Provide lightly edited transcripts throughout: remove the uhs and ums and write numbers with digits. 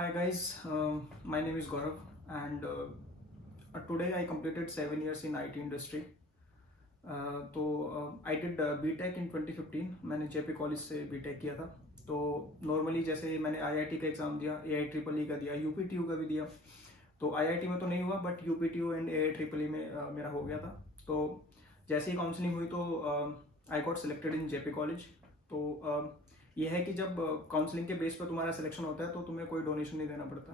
Hi guys, my name is Gaurav and today I completed 7 years in IT industry. I did BTech in 2015. मैंने JP college से BTech किया था. तो normally जैसे मैंने IIT का एग्ज़ाम दिया, AIEEE का दिया, UPTU का भी दिया. तो IIT में तो नहीं हुआ बट UPTU एंड AIEEE में मेरा हो गया था. तो जैसे ही काउंसलिंग हुई तो I got selected in JP college. तो ये है कि जब काउंसलिंग के बेस पर तुम्हारा सिलेक्शन होता है तो तुम्हें कोई डोनेशन नहीं देना पड़ता.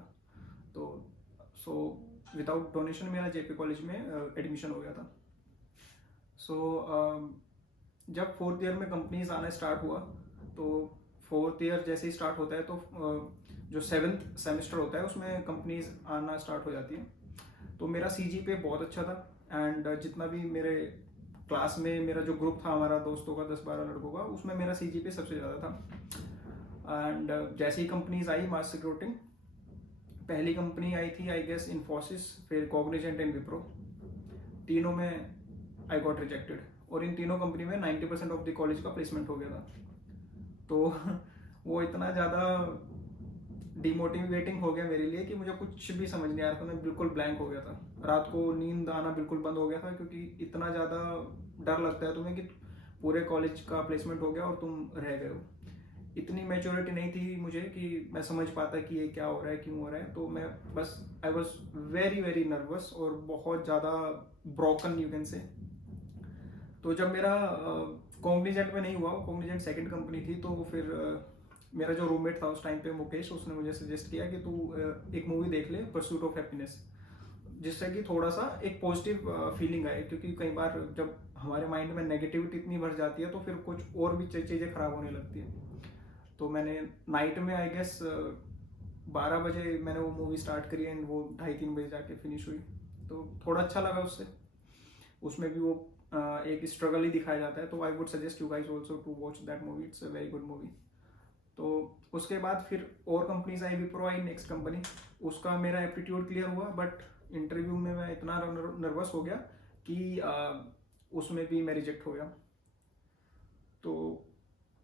तो सो विदाउट डोनेशन मेरा जेपी कॉलेज में एडमिशन हो गया था. सो जब फोर्थ ईयर में कंपनीज आना स्टार्ट हुआ तो फोर्थ ईयर जैसे ही स्टार्ट होता है तो जो सेवेंथ सेमेस्टर होता है उसमें कंपनीज आना स्टार्ट हो जाती है. तो मेरा CGPA बहुत अच्छा था एंड जितना भी मेरे क्लास में मेरा जो ग्रुप था हमारा दोस्तों का 10-12 लड़कों का उसमें मेरा CGPA सबसे ज़्यादा था. एंड जैसे ही कंपनीज आई मास रिक्रूटिंग, पहली कंपनी आई थी आई गेस इन्फोसिस, फिर कॉग्निजेंट एंड विप्रो. तीनों में आई गॉट रिजेक्टेड और इन तीनों कंपनी में 90% ऑफ द कॉलेज का प्लेसमेंट हो गया था. तो वो इतना ज़्यादा डिमोटिवेटिंग हो गया मेरे लिए कि मुझे कुछ भी समझ नहीं आ रहा था. मैं बिल्कुल ब्लैंक हो गया था. रात को नींद आना बिल्कुल बंद हो गया था क्योंकि इतना ज़्यादा डर लगता है तुम्हें कि पूरे कॉलेज का प्लेसमेंट हो गया और तुम रह गए हो. इतनी मैच्योरिटी नहीं थी मुझे कि मैं समझ पाता कि ये क्या हो रहा है, क्यों हो रहा है. तो मैं बस I was very very nervous और बहुत ज़्यादा ब्रोकन यू कैन से. तो जब मेरा कॉग्निजेंट में नहीं हुआ, कॉग्निजेंट सेकंड कंपनी थी, तो फिर मेरा जो रूममेट था उस टाइम पे मुकेश, उसने मुझे सजेस्ट किया कि तू एक मूवी देख ले परसूट ऑफ हैप्पीनेस, जिससे कि थोड़ा सा एक पॉजिटिव फीलिंग आए. क्योंकि कई बार जब हमारे माइंड में नेगेटिविटी इतनी भर जाती है तो फिर कुछ और भी चीज़ें खराब होने लगती है. तो मैंने नाइट में आई गेस 12 बजे मैंने वो मूवी स्टार्ट करी एंड वो 2:30-3 बजे जाके फिनिश हुई. तो थोड़ा अच्छा लगा उससे. उसमें भी वो एक स्ट्रगल ही दिखाया जाता है. तो I would suggest you guys also to watch that movie. It's a very good movie. तो उसके बाद फिर और कंपनीज आई, विप्रो आई नेक्स्ट कंपनी. उसका मेरा एप्टीट्यूड क्लियर हुआ बट इंटरव्यू में मैं इतना नर्वस हो गया कि उसमें भी मैं रिजेक्ट हो गया. तो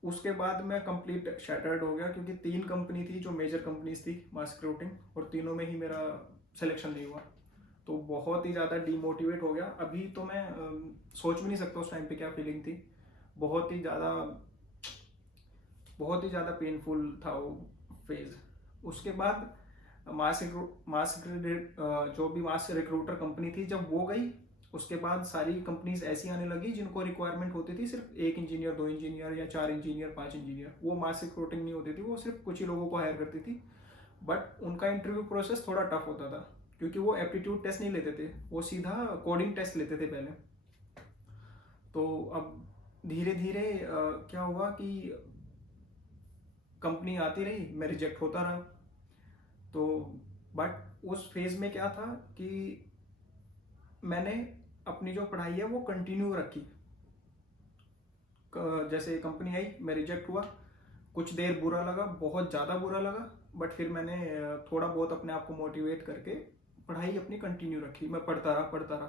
उसके बाद मैं कंप्लीट शैटर्ड हो गया क्योंकि 3 कंपनी थी जो मेजर कंपनीज थी मास रिक्रूटिंग, और तीनों में ही मेरा सिलेक्शन नहीं हुआ. तो बहुत ही ज़्यादा डीमोटिवेट हो गया. अभी तो मैं सोच भी नहीं सकता उस टाइम पे क्या फीलिंग थी. बहुत ही ज़्यादा पेनफुल था वो फेज. उसके बाद जो भी मास रिक्रूटर कंपनी थी जब वो गई, उसके बाद सारी कंपनीज ऐसी आने लगी जिनको रिक्वायरमेंट होती थी सिर्फ 1 इंजीनियर, 2 इंजीनियर या 4 इंजीनियर, 5 इंजीनियर. वो मास रिक्रूटिंग नहीं होती थी, वो सिर्फ कुछ ही लोगों को हायर करती थी. बट उनका इंटरव्यू प्रोसेस थोड़ा टफ होता था क्योंकि वो एप्टीट्यूड टेस्ट नहीं लेते थे, वो सीधा कोडिंग टेस्ट लेते थे पहले. तो अब धीरे धीरे क्या हुआ कि कंपनी आती रही, मैं रिजेक्ट होता रहा. तो बट उस फेज में क्या था कि मैंने अपनी जो पढ़ाई है वो कंटिन्यू रखी. जैसे कंपनी आई, मैं रिजेक्ट हुआ, कुछ देर बुरा लगा, बहुत ज़्यादा बुरा लगा. बट फिर मैंने थोड़ा बहुत अपने आप को मोटिवेट करके पढ़ाई अपनी कंटिन्यू रखी. मैं पढ़ता रहा.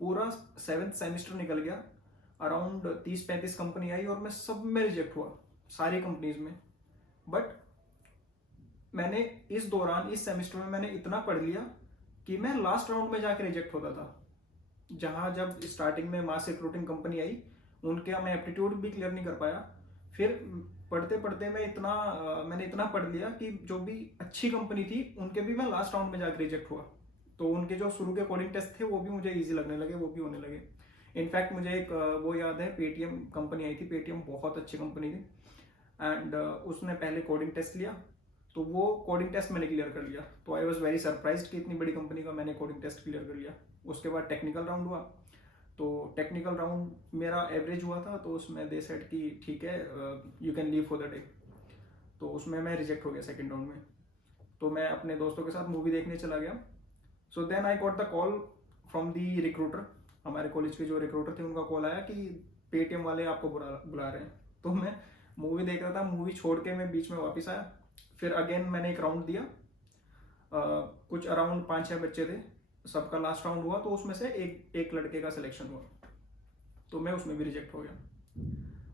पूरा 7th सेमेस्टर निकल गया. अराउंड 30-35 कंपनी आई और मैं सब में रिजेक्ट हुआ, सारी कंपनीज में. बट मैंने इस दौरान, इस सेमेस्टर में मैंने इतना पढ़ लिया कि मैं लास्ट राउंड में जाके रिजेक्ट होता था. जहां जब स्टार्टिंग में मास रिक्रूटिंग कंपनी आई उनके मैं एप्टीट्यूड भी क्लियर नहीं कर पाया. फिर पढ़ते पढ़ते मैंने इतना पढ़ लिया कि जो भी अच्छी कंपनी थी उनके भी मैं लास्ट राउंड में जाकर रिजेक्ट हुआ. तो उनके जो शुरू के कोडिंग टेस्ट थे वो भी मुझे ईजी लगने लगे, वो भी होने लगे. इनफैक्ट मुझे एक वो याद है, पेटीएम कंपनी आई थी. पेटीएम बहुत अच्छी कंपनी थी एंड उसने पहले कोडिंग टेस्ट लिया, तो वो कोडिंग टेस्ट मैंने क्लियर कर लिया. तो आई वॉज वेरी सरप्राइज्ड कि इतनी बड़ी कंपनी का मैंने कोडिंग टेस्ट क्लियर कर लिया. उसके बाद टेक्निकल राउंड हुआ. तो टेक्निकल राउंड मेरा एवरेज हुआ था, तो उसमें दे सेड कि ठीक है you can leave for the day. तो उसमें मैं रिजेक्ट हो गया सेकेंड राउंड में. तो मैं अपने दोस्तों के साथ मूवी देखने चला गया. So then I got the call from the recruiter. हमारे कॉलेज के जो रिक्रूटर थे उनका कॉल आया कि पेटीएम वाले आपको बुला रहे हैं. तो मैं मूवी देख रहा था, मूवी छोड़ के मैं बीच में वापस आया. फिर अगेन मैंने एक राउंड दिया. कुछ अराउंड 5-6 बच्चे थे, सबका लास्ट राउंड हुआ. तो उसमें से एक लड़के का सिलेक्शन हुआ, तो मैं उसमें भी रिजेक्ट हो गया.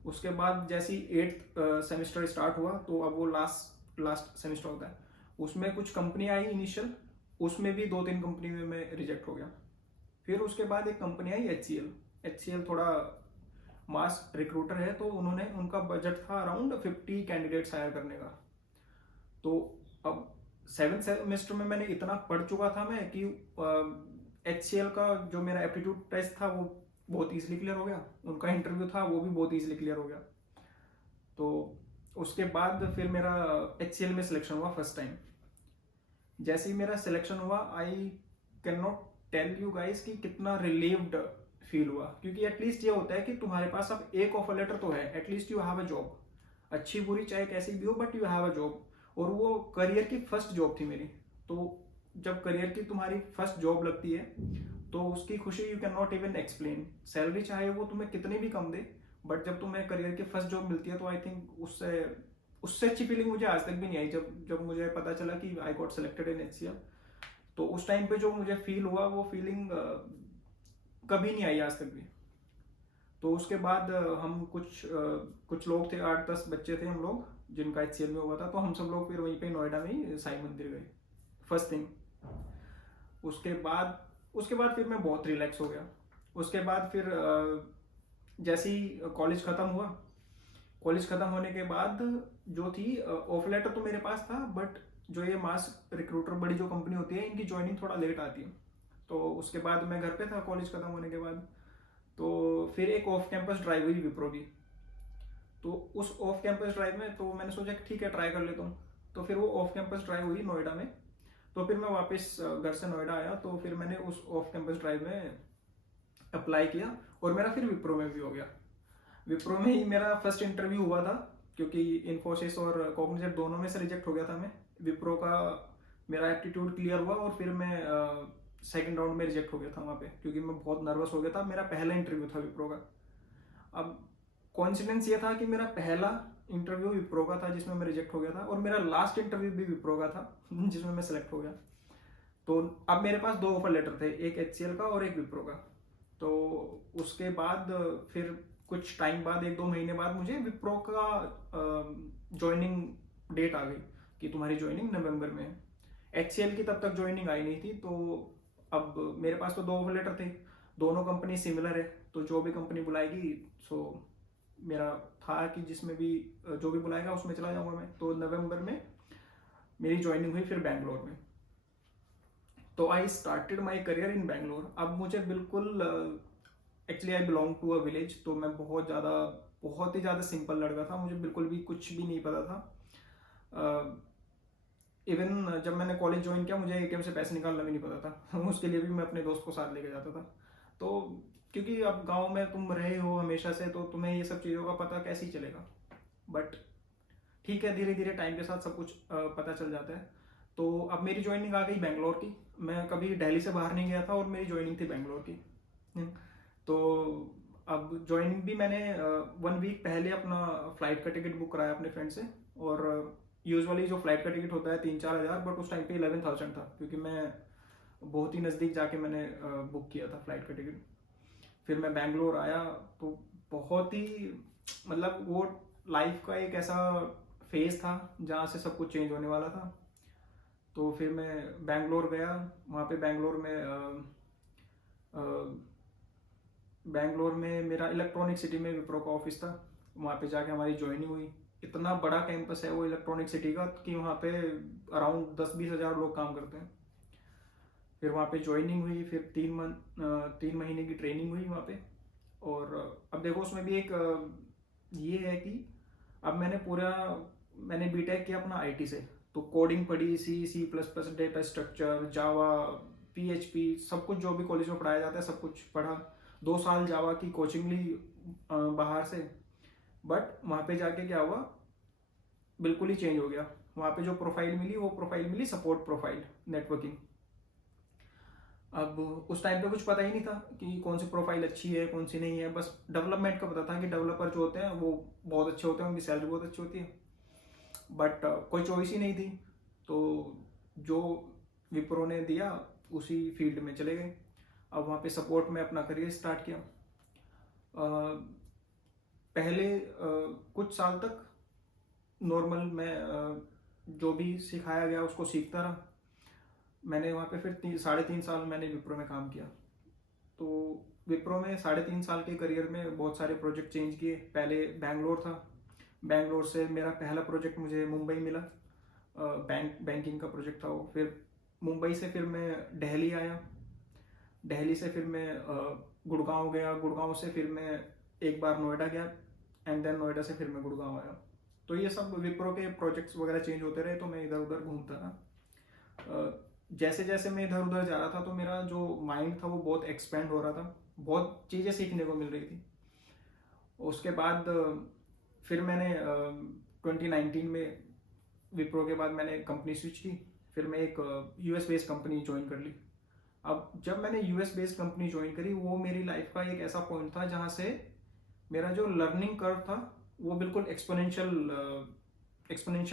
उसके बाद जैसे ही 8th सेमेस्टर स्टार्ट हुआ, तो अब वो लास्ट सेमेस्टर होता है, उसमें कुछ कंपनी आई इनिशियल, उसमें भी 2-3 कंपनी में मैं रिजेक्ट हो गया। फिर उसके बाद एक कंपनी आई HCL थोड़ा मास रिक्रूटर है, तो उन्होंने, उनका बजट था अराउंड 50 कैंडिडेट्स हायर करने का। तो अब 7th सेमेस्टर में मैंने इतना पढ़ चुका था मैं कि HCL का जो मेरा एप्टीट्यूड टेस्ट था वो बहुत ईजिली क्लियर हो गया, उनका इंटरव्यू था वो भी बहुत ईजिली क्लियर हो गया। तो उसके बाद फिर मेरा HCL में सिलेक्शन हुआ फर्स्ट टाइम। जैसे ही मेरा सिलेक्शन हुआ, I can not tell you guys कि कितना रिलीव्ड फील हुआ, क्योंकि एटलीस्ट ये होता है कि तुम्हारे पास अब एक ऑफर लेटर तो है, at least you have a job, अच्छी बुरी चाहे कैसी भी हो, but you have a job. और वो करियर की फर्स्ट जॉब थी मेरी। तो जब करियर की तुम्हारी फर्स्ट जॉब लगती है तो उसकी खुशी you can not even explain. Salary चाहे वो तुम्हें कितनी भी कम दे, बट जब तुम्हें करियर की फर्स्ट जॉब मिलती है तो आई थिंक उससे उससे अच्छी फीलिंग मुझे आज तक भी नहीं आई। जब मुझे पता चला कि I got selected in HCL, तो उस टाइम पे जो मुझे फील हुआ वो फीलिंग कभी नहीं आई आज तक भी। तो उसके बाद हम कुछ लोग थे, 8-10 बच्चे थे हम लोग, जिनका HCL में हुआ था। तो हम सब लोग फिर वहीं पे नोएडा में ही साईं मंदिर गए फर्स्ट थिंग। उसके बाद फिर मैं बहुत रिलैक्स हो गया। उसके बाद फिर जैसे ही कॉलेज खत्म हुआ, कॉलेज खत्म होने के बाद जो थी ऑफर लेटर तो मेरे पास था, बट जो ये मास रिक्रूटर बड़ी जो कंपनी होती है इनकी ज्वाइनिंग थोड़ा लेट आती है। तो उसके बाद मैं घर पे था कॉलेज खत्म होने के बाद। तो फिर एक ऑफ कैंपस ड्राइव हुई विप्रो की। तो उस ऑफ कैंपस ड्राइव में तो मैंने सोचा कि ठीक है ट्राई कर लेता हूँ। तो फिर वो ऑफ कैंपस ड्राइव हुई नोएडा में। तो फिर मैं वापस घर से नोएडा आया, तो फिर मैंने उस ऑफ कैंपस ड्राइव में अप्लाई किया और मेरा फिर विप्रो में भी हो गया। विप्रो में ही मेरा फर्स्ट इंटरव्यू हुआ था, क्योंकि इन्फोसिस और कॉग्निजेंट दोनों में से रिजेक्ट हो गया था मैं। विप्रो का मेरा एप्टीट्यूड क्लियर हुआ और फिर मैं सेकंड राउंड में रिजेक्ट हो गया था वहाँ पे, क्योंकि मैं बहुत नर्वस हो गया था। मेरा पहला इंटरव्यू था विप्रो का। अब कॉन्सिडेंस ये था कि मेरा पहला इंटरव्यू विप्रो का था जिसमें मैं रिजेक्ट हो गया था, और मेरा लास्ट इंटरव्यू भी विप्रो का था जिसमें मैं सेलेक्ट हो गया। तो अब मेरे पास 2 ऑफर लेटर थे, एक HCL का और एक विप्रो का। तो उसके बाद फिर कुछ टाइम बाद, 1-2 महीने बाद, मुझे विप्रो का ज्वाइनिंग डेट आ गई कि तुम्हारी ज्वाइनिंग नवंबर में है। HCL की तब तक ज्वाइनिंग आई नहीं थी। तो अब मेरे पास तो 2 ऑफर लेटर थे, दोनों कंपनी सिमिलर है, तो जो भी कंपनी बुलाएगी, सो मेरा था कि जिसमें भी जो भी बुलाएगा उसमें चला जाऊंगा मैं। तो नवंबर में मेरी ज्वाइनिंग हुई फिर बैंगलोर में। तो I started my career in Bangalore. अब मुझे बिल्कुल, actually I belong to a village, तो मैं बहुत ही ज़्यादा सिंपल लड़का था, मुझे बिल्कुल भी कुछ भी नहीं पता था। इवन जब मैंने कॉलेज ज्वाइन किया मुझे ATM से पैसे निकालना भी नहीं पता था उसके लिए भी मैं अपने दोस्त को साथ लेके जाता था। तो क्योंकि अब गांव में तुम रहे हो हमेशा से, तो तुम्हें ये सब चीज़ों का पता कैसे ही चलेगा। बट ठीक है, धीरे धीरे टाइम के साथ सब कुछ पता चल जाता है। तो अब मेरी ज्वाइनिंग आ गई बैंगलोर की। मैं कभी दिल्ली से बाहर नहीं गया था और मेरी ज्वाइनिंग थी बैंगलोर की। तो अब ज्वाइनिंग भी मैंने 1 वीक पहले अपना फ्लाइट का टिकट बुक कराया अपने फ्रेंड से। और यूजुअली जो फ्लाइट का टिकट होता है 3-4 हज़ार, बट उस टाइम पे 11,000 था, क्योंकि मैं बहुत ही नज़दीक जाके मैंने बुक किया था फ्लाइट का टिकट। फिर मैं बैंगलोर आया, तो बहुत ही, मतलब वो लाइफ का एक ऐसा फेज था जहाँ से सब कुछ चेंज होने वाला था। तो फिर मैं बैंगलोर गया। वहाँ पे बैंगलोर में मेरा इलेक्ट्रॉनिक सिटी में विप्रो का ऑफिस था। वहाँ पे जाके हमारी ज्वाइनिंग हुई। इतना बड़ा कैंपस है वो इलेक्ट्रॉनिक सिटी का कि वहाँ पे अराउंड 10-20 हज़ार लोग काम करते हैं। फिर वहाँ पे ज्वाइनिंग हुई, फिर 3 महीने की ट्रेनिंग हुई वहाँ पे। और अब देखो उसमें भी एक ये है कि अब मैंने बीटेक किया अपना IT से, तो कोडिंग पढ़ी, C++, डेटा स्ट्रक्चर, जावा, PHP, सब कुछ जो भी कॉलेज में पढ़ाया जाता है सब कुछ पढ़ा। 2 साल जावा की कोचिंग ली बाहर से। बट वहाँ पे जाके क्या हुआ, बिल्कुल ही चेंज हो गया। वहाँ पे जो प्रोफाइल मिली वो प्रोफाइल मिली सपोर्ट प्रोफाइल, नेटवर्किंग। अब उस टाइम पे कुछ पता ही नहीं था कि कौन सी प्रोफाइल अच्छी है कौन सी नहीं है। बस डेवलपमेंट का पता था कि डेवलपर जो होते हैं वो बहुत अच्छे होते हैं, उनकी सैलरी बहुत अच्छी होती है। बट कोई चॉइस ही नहीं थी। तो जो विप्रो ने दिया उसी फील्ड में चले गए। अब वहाँ पे सपोर्ट में अपना करियर स्टार्ट किया। पहले कुछ साल तक नॉर्मल मैं जो भी सिखाया गया उसको सीखता रहा। मैंने वहाँ पे फिर 3.5 साल मैंने विप्रो में काम किया। तो विप्रो में 3.5 साल के करियर में बहुत सारे प्रोजेक्ट चेंज किए। पहले बैंगलोर था, बैंगलोर से मेरा पहला प्रोजेक्ट मुझे मुंबई मिला, बैंकिंग का प्रोजेक्ट था वो। फिर मुंबई से फिर मैं दिल्ली आया, दिल्ली से फिर मैं गुड़गांव गया, गुड़गांव से फिर मैं एक बार नोएडा गया, एंड देन नोएडा से फिर मैं गुड़गांव आया। तो ये सब विप्रो के प्रोजेक्ट्स वगैरह चेंज होते रहे, तो मैं इधर उधर घूमता रहा। जैसे जैसे मैं इधर उधर जा रहा था तो मेरा जो माइंड था वो बहुत एक्सपेंड हो रहा था, बहुत चीज़ें सीखने को मिल रही थी। उसके बाद फिर मैंने 2019 में विप्रो के बाद मैंने कंपनी स्विच की। फिर मैं एक यूएस बेस्ड कंपनी ज्वाइन कर ली। अब जब मैंने यूएस बेस्ड कंपनी ज्वाइन करी, वो मेरी लाइफ का एक ऐसा पॉइंट था जहाँ से मेरा जो लर्निंग कर्व था वो बिल्कुल एक्सपोनेंशियल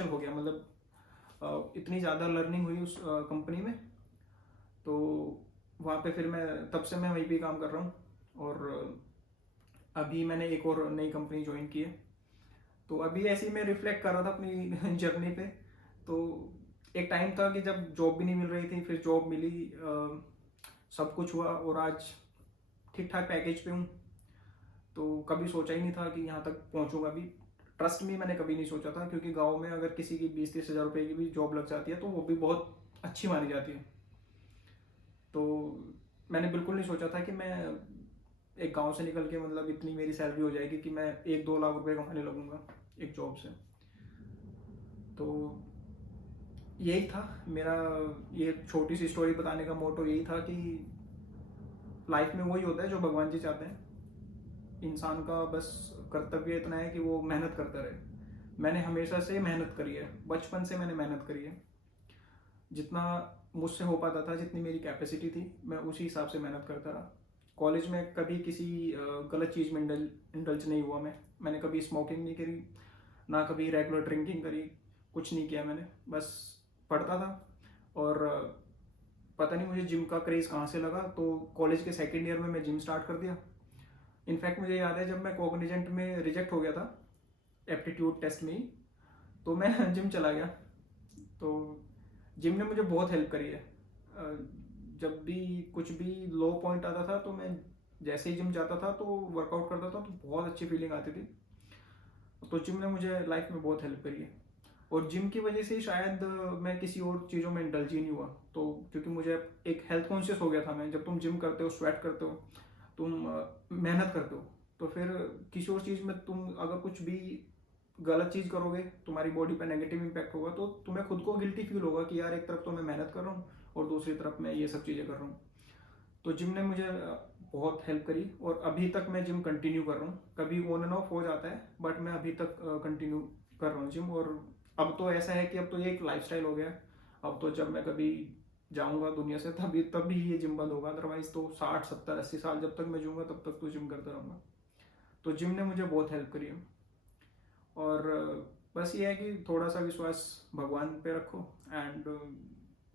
हो गया। मतलब इतनी ज़्यादा लर्निंग हुई उस कंपनी में। तो वहाँ पे फिर मैं तब से मैं वहीं पे काम कर रहा हूँ। और अभी मैंने एक और नई कंपनी ज्वाइन की है। तो अभी ऐसे ही मैं रिफ्लेक्ट कर रहा था अपनी जर्नी पे। तो एक टाइम था कि जब जॉब भी नहीं मिल रही थी, फिर जॉब मिली, सब कुछ हुआ और आज ठीक ठाक पैकेज पे हूँ। तो कभी सोचा ही नहीं था कि यहाँ तक पहुँचूंगा भी। ट्रस्ट में मैंने कभी नहीं सोचा था, क्योंकि गांव में अगर किसी की 20-30 हज़ार रुपये की भी जॉब लग जाती है तो वो भी बहुत अच्छी मानी जाती है। तो मैंने बिल्कुल नहीं सोचा था कि मैं एक गांव से निकल के मतलब इतनी मेरी सैलरी हो जाएगी कि मैं 1-2 लाख रुपए कमाने लगूंगा एक जॉब से। तो यही था मेरा, ये छोटी सी स्टोरी बताने का मोटो यही था कि लाइफ में वही होता है जो भगवान जी चाहते हैं। इंसान का बस कर्तव्य इतना है कि वो मेहनत करता रहे। मैंने हमेशा से मेहनत करी है, बचपन से मैंने मेहनत करी है। जितना मुझसे हो पाता था, जितनी मेरी कैपेसिटी थी, मैं उसी हिसाब से मेहनत करता रहा। कॉलेज में कभी किसी गलत चीज़ में इंडल्ज नहीं हुआ। मैंने कभी स्मोकिंग नहीं करी, ना कभी रेगुलर ड्रिंकिंग करी, कुछ नहीं किया मैंने। बस पढ़ता था। और पता नहीं मुझे जिम का क्रेज़ कहाँ से लगा, तो कॉलेज के सेकेंड ईयर में मैं जिम स्टार्ट कर दिया। इनफैक्ट मुझे याद है जब मैं कॉग्निजेंट में रिजेक्ट हो गया था एप्टीट्यूड टेस्ट में ही, तो मैं जिम चला गया। तो जिम ने मुझे बहुत हेल्प करी है। जब भी कुछ भी लो पॉइंट आता था तो मैं जैसे ही जिम जाता था तो वर्कआउट करता था तो बहुत अच्छी फीलिंग आती थी। तो जिम ने मुझे लाइफ में बहुत हेल्प करी है। और जिम की वजह से ही शायद मैं किसी और चीज़ों में इंडल्ज ही नहीं हुआ। तो क्योंकि मुझे एक हेल्थ कॉन्शियस हो गया था मैं। जब तुम जिम करते हो, स्वेट करते हो, तुम मेहनत करते हो, तो फिर किसी और चीज़ में तुम अगर कुछ भी गलत चीज़ करोगे, तुम्हारी बॉडी पर नेगेटिव इम्पैक्ट होगा, तो तुम्हें खुद को गिल्टी फील होगा कि यार एक तरफ तो मैं मेहनत कर रहा हूँ और दूसरी तरफ मैं ये सब चीज़ें कर रहा हूँ। तो जिम ने मुझे बहुत हेल्प करी और अभी तक मैं जिम कंटिन्यू कर रहा हूँ। कभी ऑन एंड ऑफ हो जाता है, बट मैं अभी तक कंटिन्यू कर रहा हूँ जिम। और अब तो ऐसा है कि अब तो ये एक लाइफस्टाइल हो गया है। अब तो जब मैं कभी जाऊंगा दुनिया से तभी ये जिम बंद होगा। अदरवाइज तो 60-70-80 साल जब तक मैं जीऊँगा तब तक तो जिम करता रहूँगा। तो जिम ने मुझे बहुत हेल्प करी है। और बस ये है कि थोड़ा सा विश्वास भगवान पे रखो एंड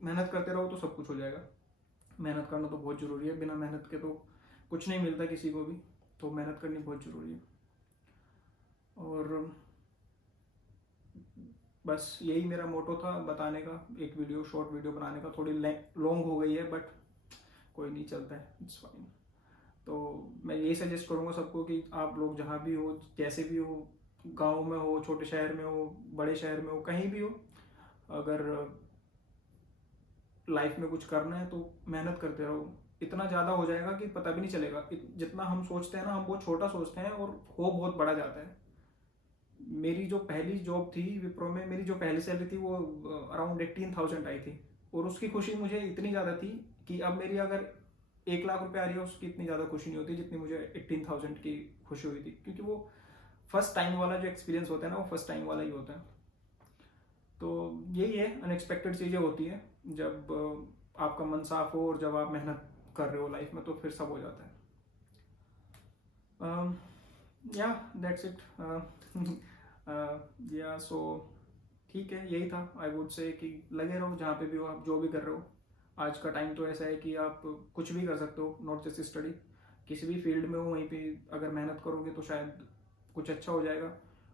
मेहनत करते रहो तो सब कुछ हो जाएगा। मेहनत करना तो बहुत ज़रूरी है, बिना मेहनत के तो कुछ नहीं मिलता किसी को भी। तो मेहनत करनी बहुत ज़रूरी है। और बस यही मेरा मोटो था बताने का, एक वीडियो, शॉर्ट वीडियो बनाने का। थोड़ी लॉन्ग हो गई है, बट कोई नहीं, चलता है, इट्स फाइन। तो मैं यही सजेस्ट करूँगा सबको कि आप लोग जहाँ भी हो, जैसे भी हो, गांव में हो, छोटे शहर में हो, बड़े शहर में हो, कहीं भी हो, अगर लाइफ में कुछ करना है तो मेहनत करते रहो। इतना ज़्यादा हो जाएगा कि पता भी नहीं चलेगा। जितना हम सोचते हैं ना, हम बहुत छोटा सोचते हैं और हो बहुत बड़ा जाता है। मेरी जो पहली जॉब थी विप्रो में, मेरी जो पहली सैलरी थी वो अराउंड 18,000 आई थी। और उसकी खुशी मुझे इतनी ज़्यादा थी कि अब मेरी अगर 1 लाख रुपए आ रही है, उसकी इतनी ज़्यादा खुशी नहीं होती जितनी मुझे 18,000 की खुशी हुई थी। क्योंकि वो फर्स्ट टाइम वाला जो एक्सपीरियंस होता है ना, वो फर्स्ट टाइम वाला ही होता है। तो यही है, अनएक्सपेक्टेड चीज़ें होती हैं जब आपका मन साफ हो और जब आप मेहनत कर रहे हो लाइफ में, तो फिर सब हो जाता है। या दैट्स इट। या सो ठीक है, यही था। आई वुड से कि लगे रहो जहाँ पे भी हो, आप जो भी कर रहे हो। आज का टाइम तो ऐसा है कि आप कुछ भी कर सकते हो, नॉट जस्ट स्टडी। किसी भी फील्ड में हो, वहीं पे अगर मेहनत करोगे तो शायद कुछ अच्छा हो जाएगा।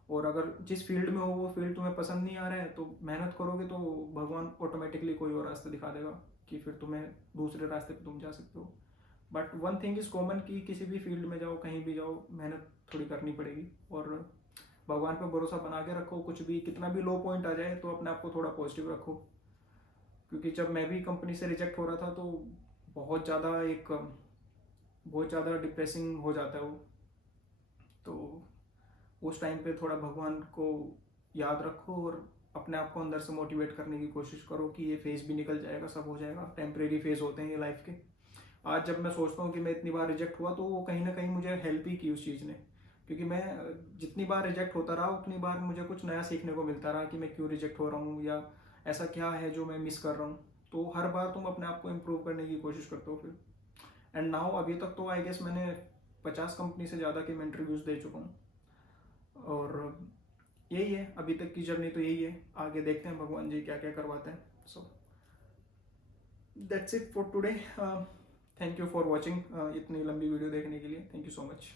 और अगर जिस फील्ड में हो वो फील्ड तुम्हें पसंद नहीं आ रहा है तो मेहनत करोगे तो भगवान ऑटोमेटिकली कोई और रास्ता दिखा देगा कि फिर तुम्हें दूसरे रास्ते पे तुम जा सकते हो। But one thing is common कि किसी भी फील्ड में जाओ, कहीं भी जाओ, मेहनत थोड़ी करनी पड़ेगी। और भगवान पे भरोसा बना के रखो, कुछ भी कितना भी लो पॉइंट आ जाए तो अपने आप को थोड़ा पॉजिटिव रखो। क्योंकि जब मैं भी कंपनी से रिजेक्ट हो रहा था तो बहुत ज़्यादा डिप्रेसिंग हो जाता है वो। तो उस टाइम पे थोड़ा भगवान को याद रखो और अपने आप को अंदर से मोटिवेट करने की कोशिश करो कि ये फेज़ भी निकल जाएगा, सब हो जाएगा, टेम्परेरी फेज़ होते हैं ये लाइफ के। आज जब मैं सोचता हूँ कि मैं इतनी बार रिजेक्ट हुआ तो वो कहीं ना कहीं मुझे हेल्प ही की उस चीज़ ने। क्योंकि मैं जितनी बार रिजेक्ट होता रहा उतनी बार मुझे कुछ नया सीखने को मिलता रहा कि मैं क्यों रिजेक्ट हो रहा हूँ या ऐसा क्या है जो मैं मिस कर रहा हूँ। तो हर बार तुम अपने आप को इम्प्रूव करने की कोशिश करते हो फिर। एंड नाउ अभी तक तो आई गेस मैंने 50 कंपनी से ज़्यादा के मैं इंटरव्यूज़ दे चुका हूँ। और यही है अभी तक की जर्नी, तो यही है। आगे देखते हैं भगवान जी क्या क्या करवाते हैं। So that's it for today. Thank you for watching. इतनी लंबी वीडियो देखने के लिए थैंक यू सो मच।